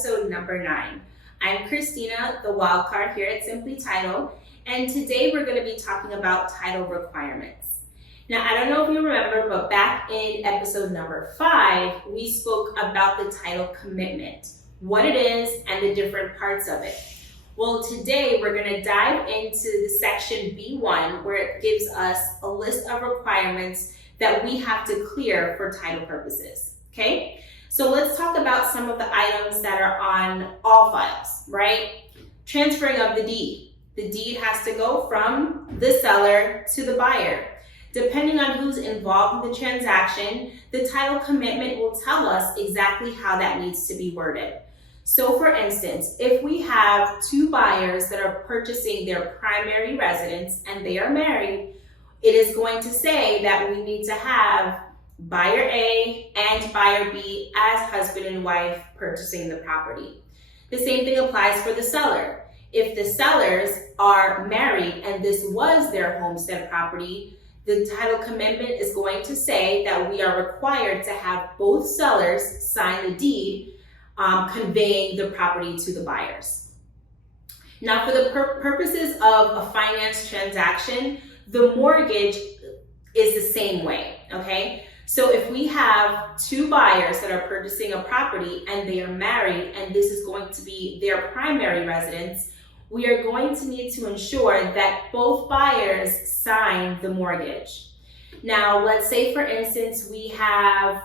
episode number 9. I'm Christina, the wild card here at Simply Title, and today we're going to be talking about title requirements. Now, I don't know if you remember, but back in episode number 5, we spoke about the title commitment, what it is, and the different parts of it. Well, today we're going to dive into the section B1, where it gives us a list of requirements that we have to clear for title purposes, okay? So let's talk about some of the items that are on all files, right? Transferring of the deed. The deed has to go from the seller to the buyer. Depending on who's involved in the transaction, the title commitment will tell us exactly how that needs to be worded. So for instance, if we have 2 buyers that are purchasing their primary residence and they are married, it is going to say that we need to have buyer A and buyer B as husband and wife purchasing the property. The same thing applies for the seller. If the sellers are married and this was their homestead property, the title commitment is going to say that we are required to have both sellers sign the deed conveying the property to the buyers. Now, for the purposes of a finance transaction, the mortgage is the same way, okay? So if we have 2 buyers that are purchasing a property and they are married and this is going to be their primary residence, we are going to need to ensure that both buyers sign the mortgage. Now, let's say for instance, we have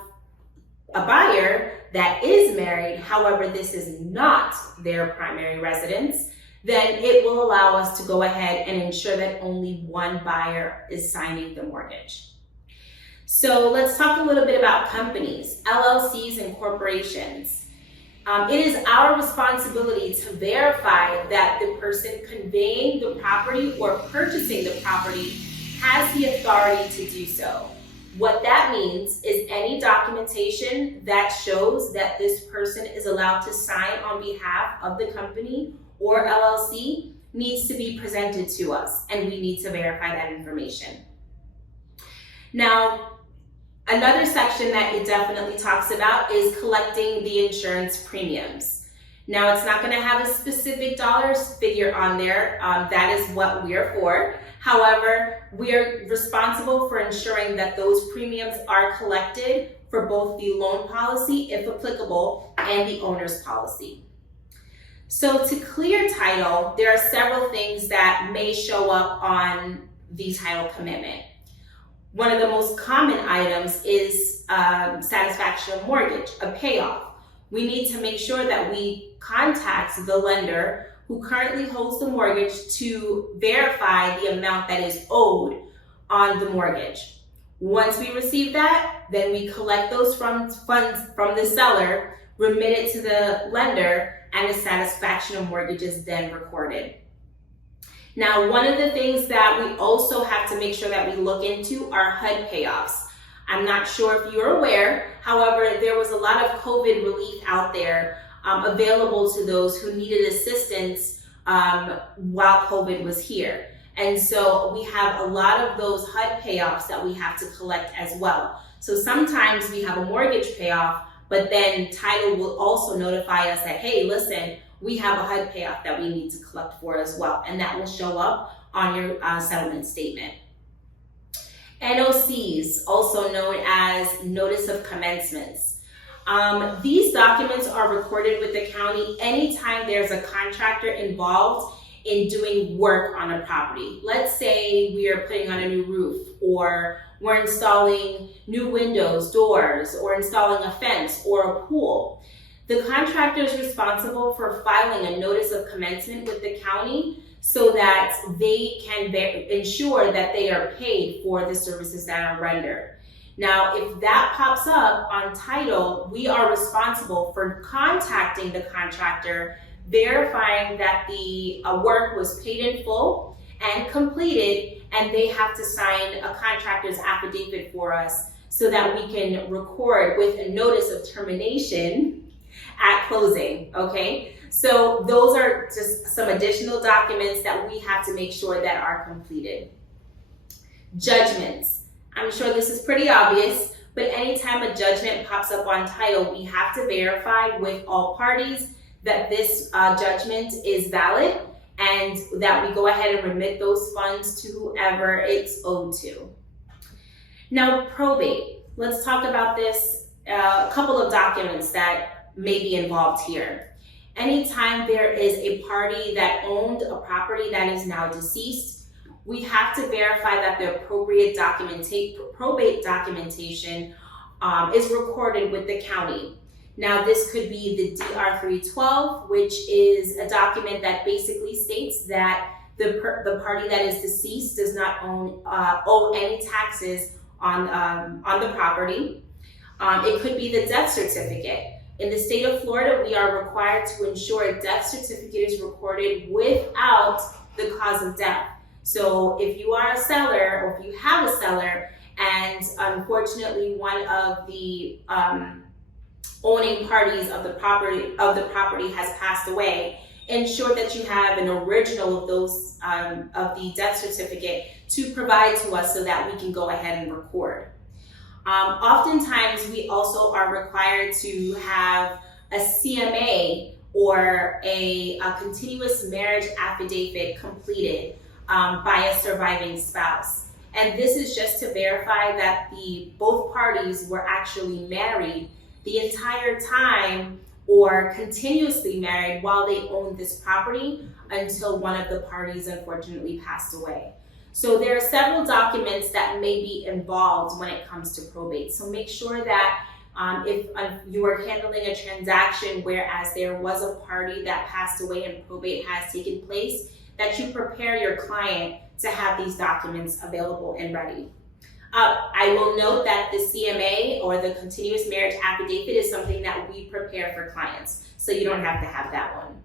a buyer that is married, however, this is not their primary residence, then it will allow us to go ahead and ensure that only one buyer is signing the mortgage. So let's talk a little bit about companies, LLCs and corporations. It is our responsibility to verify that the person conveying the property or purchasing the property has the authority to do so. What that means is any documentation that shows that this person is allowed to sign on behalf of the company or LLC needs to be presented to us, and we need to verify that information. Now, another section that it definitely talks about is collecting the insurance premiums. Now, it's not going to have a specific dollars figure on there. That is what we are for. However, we are responsible for ensuring that those premiums are collected for both the loan policy, if applicable, and the owner's policy. So to clear title, there are several things that may show up on the title commitment. One of the most common items is satisfaction of mortgage, a payoff. We need to make sure that we contact the lender who currently holds the mortgage to verify the amount that is owed on the mortgage. Once we receive that, then we collect those funds from the seller, remit it to the lender, and the satisfaction of mortgage is then recorded. Now, one of the things that we also have to make sure that we look into are HUD payoffs. I'm not sure if you're aware, however, there was a lot of COVID relief out there available to those who needed assistance while COVID was here. And so we have a lot of those HUD payoffs that we have to collect as well. So sometimes we have a mortgage payoff, but then title will also notify us that, hey, listen, we have a HUD payoff that we need to collect for as well. And that will show up on your settlement statement. NOCs, also known as Notice of Commencements. These documents are recorded with the county anytime there's a contractor involved in doing work on a property. Let's say we are putting on a new roof, or we're installing new windows, doors, or installing a fence or a pool. The contractor is responsible for filing a notice of commencement with the county so that they can ensure that they are paid for the services that are rendered. Now, if that pops up on title, we are responsible for contacting the contractor, verifying that the work was paid in full and completed, and they have to sign a contractor's affidavit for us so that we can record with a notice of termination at closing, okay? So those are just some additional documents that we have to make sure that are completed. Judgments. I'm sure this is pretty obvious, but anytime a judgment pops up on title, we have to verify with all parties that this judgment is valid and that we go ahead and remit those funds to whoever it's owed to. Now, probate. Let's talk about this, a couple of documents that may be involved here. Anytime there is a party that owned a property that is now deceased, we have to verify that the appropriate probate documentation is recorded with the county. Now, this could be the DR 312, which is a document that basically states that the party that is deceased does not owe any taxes on the property. It could be the death certificate. In the state of Florida, we are required to ensure a death certificate is recorded without the cause of death. So if you are a seller, or if you have a seller, and unfortunately one of the owning parties of the property has passed away, ensure that you have an original of those of the death certificate to provide to us so that we can go ahead and record. Oftentimes, we also are required to have a CMA or a continuous marriage affidavit completed by a surviving spouse. And this is just to verify that both parties were actually married the entire time or continuously married while they owned this property until one of the parties unfortunately passed away. So there are several documents that may be involved when it comes to probate. So make sure that if you are handling a transaction whereas there was a party that passed away and probate has taken place, that you prepare your client to have these documents available and ready. I will note that the CMA or the continuous marriage affidavit is something that we prepare for clients, so you don't have to have that one.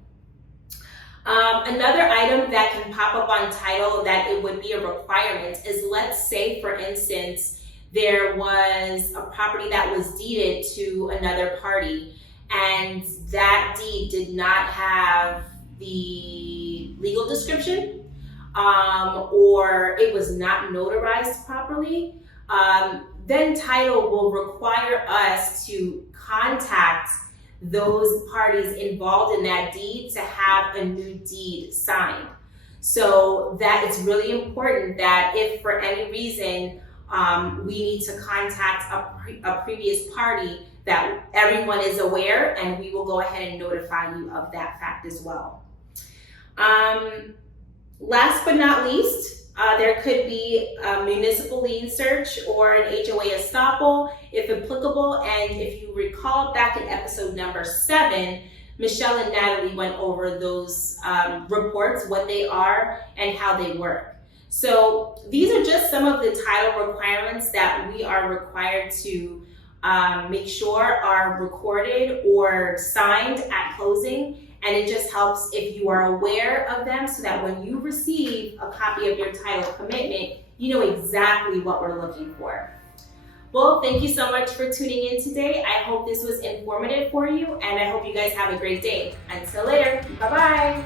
Another item that can pop up on title that it would be a requirement is, let's say, for instance, there was a property that was deeded to another party and that deed did not have the legal description or it was not notarized properly, then title will require us to contact those parties involved in that deed to have a new deed signed. So that it's really important that if for any reason we need to contact a previous party, that everyone is aware, and we will go ahead and notify you of that fact as well. Last but not least, there could be a municipal lien search or an HOA estoppel, if applicable. And if you recall back in episode number 7, Michelle and Nathalie went over those reports, what they are and how they work. So these are just some of the title requirements that we are required to make sure are recorded or signed at closing. And it just helps if you are aware of them so that when you receive a copy of your title commitment, you know exactly what we're looking for. Well, thank you so much for tuning in today. I hope this was informative for you, and I hope you guys have a great day. Until later, bye-bye.